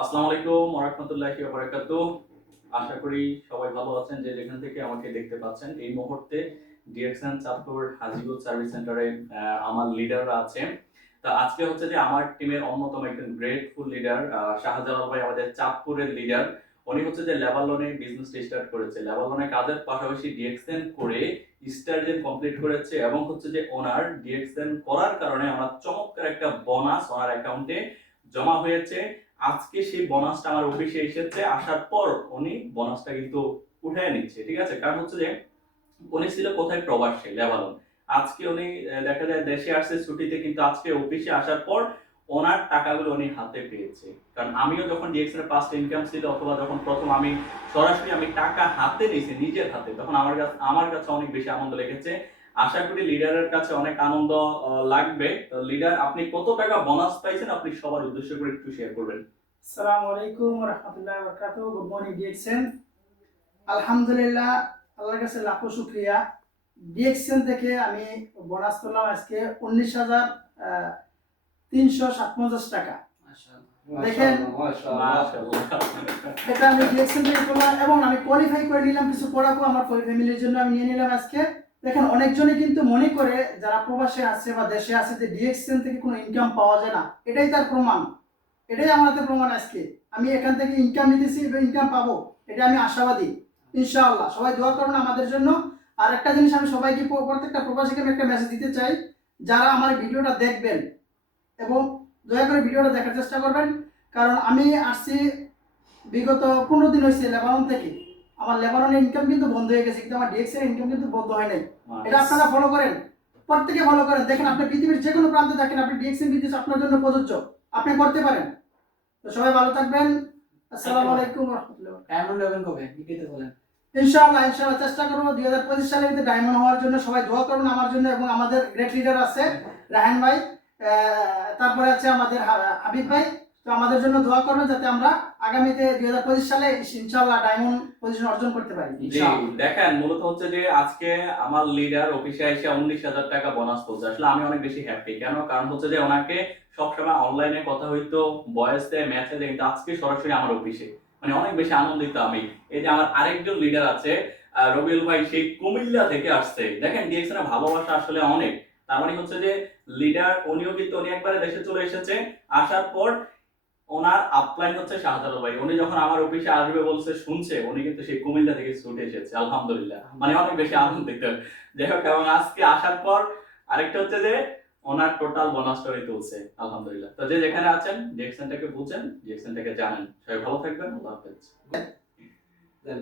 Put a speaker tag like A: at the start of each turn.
A: আসসালামু আলাইকুম ওরহমতুল্লাহি বারাকাত আশা করি সবাই ভালো আছেন যে যেখান থেকে আমাকে দেখতে পাচ্ছেন। এই মুহূর্তে ডিএক্সএন চাঁদপুর হাজিগুল সার্ভিস সেন্টারে আমার লিডাররা আছে তা আজকে হচ্ছে যে আমার টিমের অন্যতম একজন গ্রেটফুল লিডার শাহজালাল ভাই আমাদের চাঁদপুরের লিডার। উনি হচ্ছে যে লেবালনে বিজনেস স্টার্ট করেছে। লেবালনে কাজের পাশাপাশি ডিএক্সএন করে স্টারজেন কমপ্লিট করেছে এবং হচ্ছে যে ওনার ডিএক্সএন করার কারণে আমার চমৎকার একটা বোনাস ওনার অ্যাকাউন্টে জমা হয়েছে। আজকে সেই বোনাসটা আমার অফিসে এসেছে, আসার পর উনি বোনাসটা কিন্তু উঠায় নিচ্ছে, ঠিক আছে? কারণ হচ্ছে যে, উনি ছিল কোথায়? প্রবাসী, লেবানন। আজকে উনি দেখা যায় দেশে আসছে, ছুটিতে কিন্তু আজকে অফিসে আসার পর ওনার টাকাগুলো উনি হাতে পেয়েছে। কারণ আমিও যখন ডিএক্সএন এর পাস্ট ইনকাম ছিল, অথবা যখন প্রথম আমি সরাসরি আমি টাকা হাতে নিয়েছি, নিজের হাতে, তখন আমার কাছে আমার কাছে অনেক বেশি আনন্দ লেগেছে। আশা করি লিডারের কাছে অনেক আনন্দ লাগবে। লিডার আপনি কত টাকা বোনাস পাইছেন? আপনি সবার উদ্দেশ্য করে একটু শেয়ার করবেন।
B: আসসালামু আলাইকুম রহমতুল্লাহ বরকাত গুড মর্নিং ডিএক্সএন আলহামদুলিল্লাহ আল্লাহর কাছে লাখো শুক্রিয়া। ডিএক্সএন থেকে আমি বোনাস করলাম আজকে উনিশ হাজার তিনশো সাতপঞ্চাশ টাকা। দেখেন।
A: মাশাআল্লাহ।
B: এটা আমি ডিএক্সএন থেকে করলাম এবং আমি কোয়ালিফাই করে নিলাম কিছু পড়াকো আমার ফ্যামিলির জন্য। আমি নিয়ে নিলাম আজকে। দেখেন, অনেকজনই কিন্তু মনে করে যারা প্রবাসে আছে বা দেশে আছে যে ডিএক্সএন থেকে কোনো ইনকাম পাওয়া যায় না, এটাই তার প্রমাণ। এটাই আমার হাতে প্রমাণ আজকে। আমি এখান থেকে ইনকাম নিতেছি ইনকাম পাবো। এটা আমি আশাবাদী, ইনশাআল্লাহ। সবাই দোয়া করুন আমাদের জন্য। আর একটা জিনিস আমি সবাইকে প্রত্যেকটা প্রবাসীকে আমি একটা মেসেজ দিতে চাই। যারা আমার ভিডিওটা দেখবেন এবং দয়া করে ভিডিওটা দেখার চেষ্টা করবেন, কারণ আমি আসছি বিগত পনেরো দিন হয়েছে লেবানন থেকে। আমার লেবাননের ইনকাম কিন্তু বন্ধ হয়ে গেছে কিন্তু আমার ডিএক্স এর ইনকাম কিন্তু বন্ধ হয় নাই। এটা আপনারা ফলো করেন প্রত্যেকে ফলো করেন। দেখেন আপনি পৃথিবীর যে কোনো প্রান্তে দেখেন আপনি ডিএক্সএন বিদ্যুৎ আপনার জন্য প্রযোজ্য। আপনি করতে পারেন। তো সবাই ভালো থাকবেন। আসসালামু আলাইকুম রহমতুল্লাহ
C: ডায়মন্ড হবেন কবে? বিকেতে বলেন।
B: ইনশাআল্লাহ ইনশাআল্লাহ চেষ্টা করব দুই হাজার পঁচিশ সালের ভিতরে ডায়মন্ড হওয়ার জন্য। সবাই দোয়া করুন আমার জন্য এবং আমাদের গ্রেট লিডার আছে রাহান ভাই। আহ, তারপরে আছে আমাদের হাবিব ভাই। তো আমাদের জন্য দোয়া করবেন যাতে আমরা আগামীতে দুই হাজার পঁচিশ সালে ইনশাআল্লাহ ডায়মন্ড পজিশন অর্জন করতে পারি।
A: দেখেন, মূলত হচ্ছে যে আজকে আমার লিডার অফিসে এসে উনিশ হাজার টাকা বোনাস করছে। আসলে আমি অনেক বেশি হ্যাপি কেন? কারণ হচ্ছে যে ওনাকে সবসময় অনলাইনে কথা হইতো ভয়েসে মেসেজে কিন্তু আজকে সরাসরি আমার অফিসে মানে অনেক বেশি আনন্দিত আমি। এই যে আমার আরেকজন লিডার আছে রবিউল ভাই সেই কুমিল্লা থেকে আসছে। দেখেন ডিএক্সএন ভালোবাসা আসলে অনেক। তার মানে হচ্ছে যে লিডার উনিও কিন্তু উনি একবারে দেশে চলে এসেছে। আসার পর ওনার আপলাইন হচ্ছে শাহজালাল ভাই। উনি যখন আমার অফিসে আসবে বলছে শুনছে উনি কিন্তু সেই কুমিল্লা থেকে ছুটে এসেছে আলহামদুলিল্লাহ। মানে অনেক বেশি আনন্দ দেখতে যাই হোক এবং আজকে আসার পর আরেকটা হচ্ছে যে ওনার টোটাল বোনাসটা উনি তুলছে আলহামদুলিল্লাহ। তো যে যেখানে আছেন ডিএক্সএনটাকে বুঝেন ডিএক্সএনটাকে জানেন। সবাই ভালো থাকবেন আল্লাহ হাফেজ।